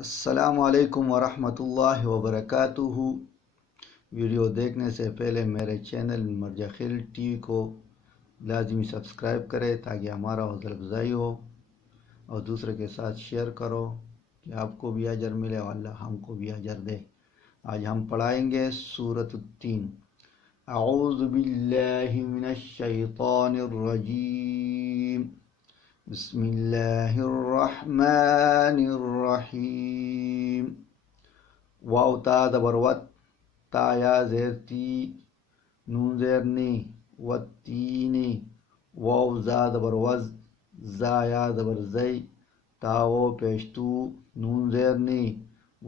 السلام علیکم ورحمۃ اللہ وبرکاتہ۔ ویڈیو دیکھنے سے پہلے میرے چینل مرجع خیل ٹی وی کو لازمی سبسکرائب کرے تاکہ ہمارا حوصلہ افزائی ہو، اور دوسرے کے ساتھ شیئر کرو کہ آپ کو بھی اجر ملے اور اللہ ہم کو بھی اجر دے۔ آج ہم پڑھائیں گے سورۃ التین۔ اعوذ باللہ من الشیطان الرجیم، بسم اللہ الرحمن الرحیم۔ واو تا زبر وت، تا یا زیر تی، نون زیر نی، والتین۔ واو زا زبر وز، زا یا زبر زی، تا و پیش تو، نون زیر نی،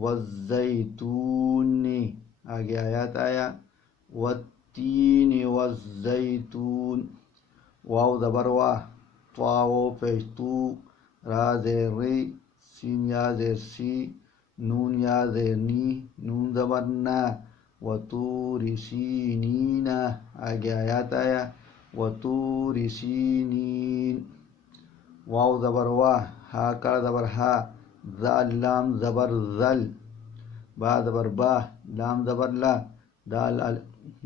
والزیتون۔ آگے آیات آیا، والتین والزیتون۔ واو زبر وا، طا و پیش تو، را زیر ری، سین یا زیر سی، نون یا زیر نی، نون زبر نا، وطور سینین۔ آگے آیات آیا، وطور سینین۔ واو زبر وا، ہا کا زبر ہا، ذال لام زبر ذل، با زبر با، لام زبر لا،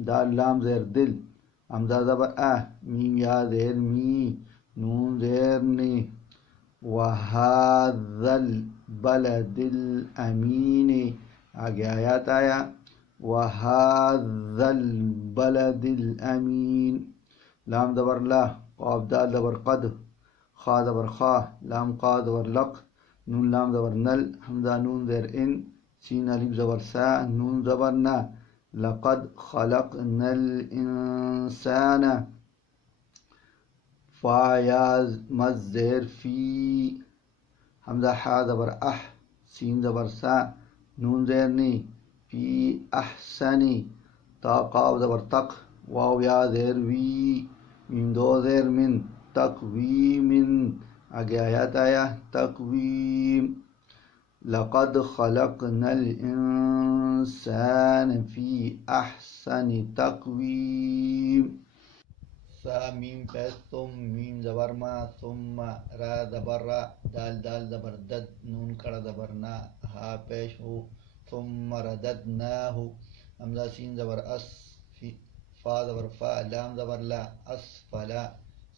دال لام زیر دل، حمزہ زبر آ، میم یا زیر می، نون زیر نی، وہذا البلد الامین۔ آگے آیات آیا، وہذا البلد الامین۔ لام زبر لا، قاف دال زبر قد، خا زبر خا، لام قا زبر لق، نون لام زبر نل، حمزہ نون زیر ان، سین الف زبر سا، نون زبر نا، لقد خلقنا الانسان۔ فا یا مز زیر فی، حمزہ حا زبر اح، سین زبر سا، نون زیر نی، فی احسنی، تا قاف زبر تق، واو یا زیر وی، میم دو زیر من، تقویمن۔ آگے آیات آیا، تقویم۔ لقد خلقنا الانسان فی احسن تقویم۔ سا میم پیش تم، میم زبر ما، ثم را زبر را، دال دال زبر دد، نون کڑا زبر نا، ہا پیش ہو، ثم رددناہ، حمزہ سین زبر اس، فا زبر فا، لام زبر لا، اسفلا،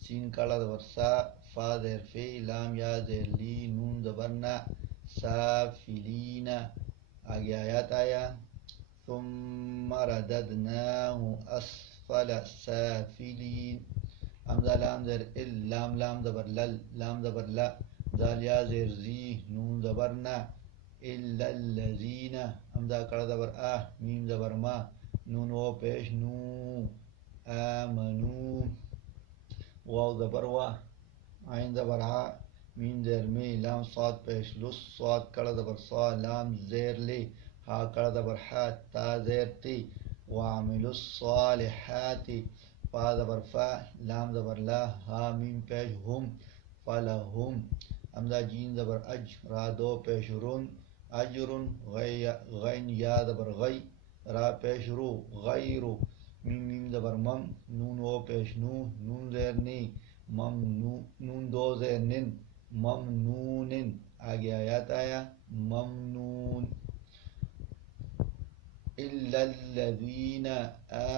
سین کڑا زبر سا، فا زیر فی، لام یا زیر لی، نون زبر نا، سافلین۔ آگے آیات آیا، ثم رددناہ اسفل سافلین۔ حمزہ لام زیر ال، لام لام زبر لل، لام زبر لا، زال یا زیر زی، نون زبر نا، الا الذین۔ حمزہ کڑا زبر آ، میم زبر ما، نون و پیش نو، آمنو۔ واو زبر وا، عین زبر ع، میم زیر می، لام صاد پیش لس، صاد کڑا زبر صا، لام زیر لی، ہا کڑا زبر حا، تا زیر تی، وعملوا الصالحات۔ فا زبر فا، لام زبر لا، ہا میم پیش ہم، فلہم۔ حمزہ جین زبر اج، را دو پیش رن، اجرن، غین یا زبر غی، را پیش رو، غیر، میم میم زبر مم، نون و پیش نو، نون زیر نی، نون دو زیر نن، ممنون۔ آگے آیات آیا، ممنون۔ الا الذین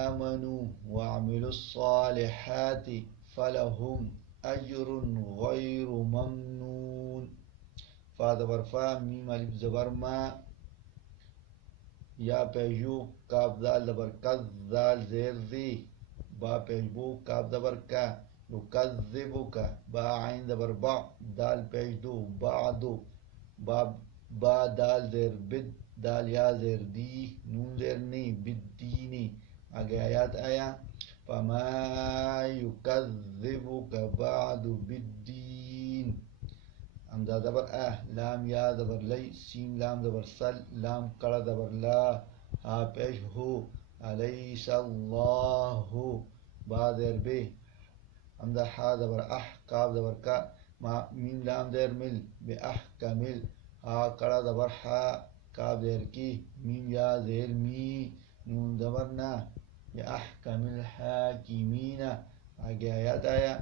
آمنوا وعملوا الصالحات فلهم اجر غیر ممنون۔ فا زبر فا، میم الف زبر ما، یا پیشو، کاف زال زبر کز، زال زیر زی، با پیش بو، کاف زبر کا، یکذبک، با عین زبر با، دال پیش دو، بعدو، با دال زیر بد، دال یا زیر دی، نون زیر نی، بالدینی۔ آگے آیات آیا، فما یکذبک بعد بالدین۔ حمزہ زبر آ، لام یا زبر لی، سین لام زبر سل، لام کڑا زبر لا، ہا پیش ہو، الیس اللہ، با زیر بے، حمزہ حا زبر اح، کاف زبر کا، میم لام زیر مل، بے احکمل، ہا کڑا زبر حا، کاف زیر کی، میم یا زیر می، نون زبر نا، بے احکم الحاکمین۔ آگے آیات آیا،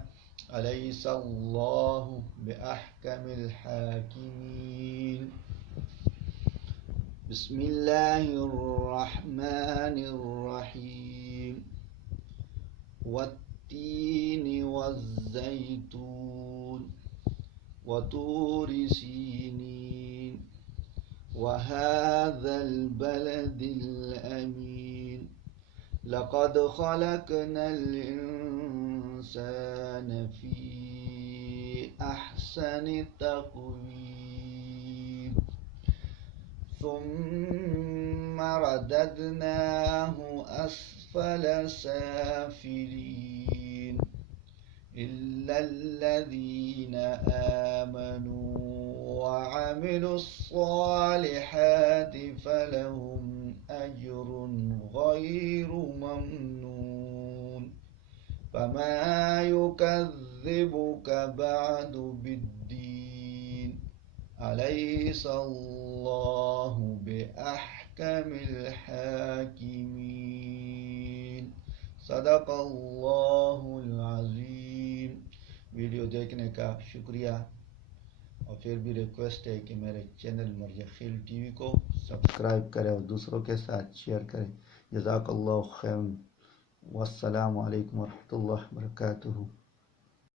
الیس اللہ بے احکم الحاکمین۔ بسم الله الرحمن الرحيم والتين والزيتون وطور سينين وهذا البلد الأمين لقد خلقنا الإنسان في أحسن تقويم ثم رددناه أسفل سافلين إلا الذين آمنوا وعملوا الصالحات فلهم أجر غير ممنون فما يكذبك بعد بالدين أليس الله بأحكم الحاكمين صدق اللہ العظیم. ویڈیو دیکھنے کا شکریہ اور پھر بھی ریکویسٹ ہے کہ میرے چینل مرجع خیل ٹی وی کو سبسکرائب کریں اور دوسروں کے ساتھ شیئر کریں. جزاک اللہ خیر والسلام علیکم ورحمۃ اللہ وبرکاتہ.